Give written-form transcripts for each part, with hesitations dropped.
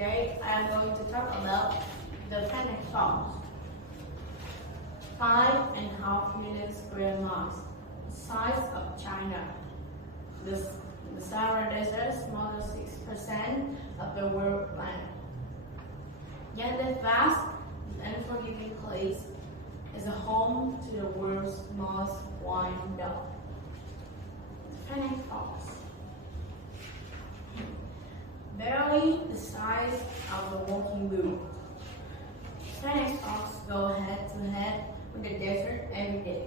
Today I am going to talk about the Fennec Fox. 5.5 million square miles, size of China. The Sahara Desert is more than 6% of the world land. Yet the vast and unforgiving place is a home to the world's most wild dog, the Fennec Fox. Barely the size of a walking bull. Fennec Fox go head to head with the desert every day.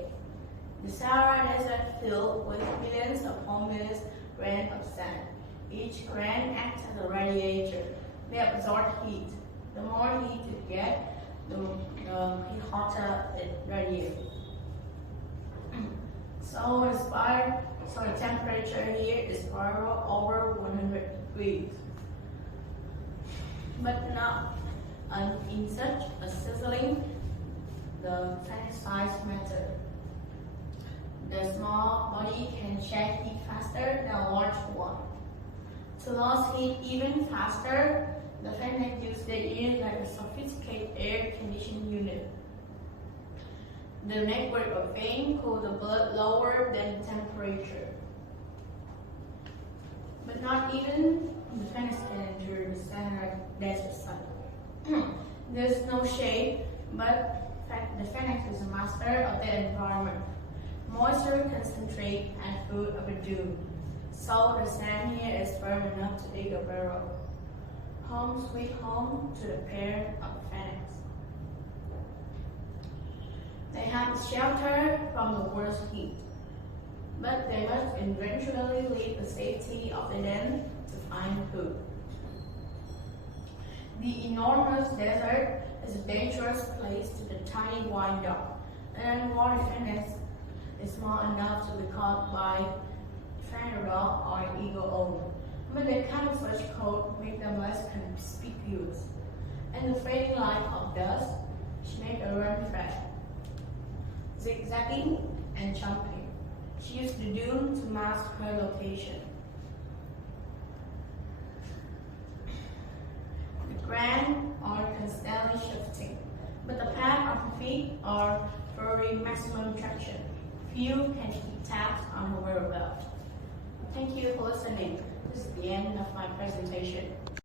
The Sahara Desert filled with millions upon millions grains of sand. Each grain acts as a radiator. They absorb heat. The more heat it gets, the hotter it radiates. So the temperature here is far over 100 degrees. But not in such a sizzling, the Fennec size matter. The small body can shed heat faster than a large one. To lose heat even faster, the Fennec uses the ear like a sophisticated air conditioning unit. The network of veins cool the blood lower than the temperature. But not even the Fennec can endure the Sahara Desert sun. There's no shade, but the Fennec is a master of the environment. Moisture concentrate and food of a dune. So the sand here is firm enough to dig a burrow. Home sweet home to the pair of Fennecs. They have shelter from the world's heat, but they must eventually leave the safety of the den to find food. The enormous desert is a dangerous place to the tiny white dog, and water Fennec is small enough to be caught by feral dog or eagle owl. But the camouflage coat make them less conspicuous, and the fading light of dust make a run fast, zigzagging and jumping. She used the dune to mask her location. The ground are constantly shifting, but the path of her feet are for maximum traction. Few can keep tabs on her whereabouts. Thank you for listening. This is the end of my presentation.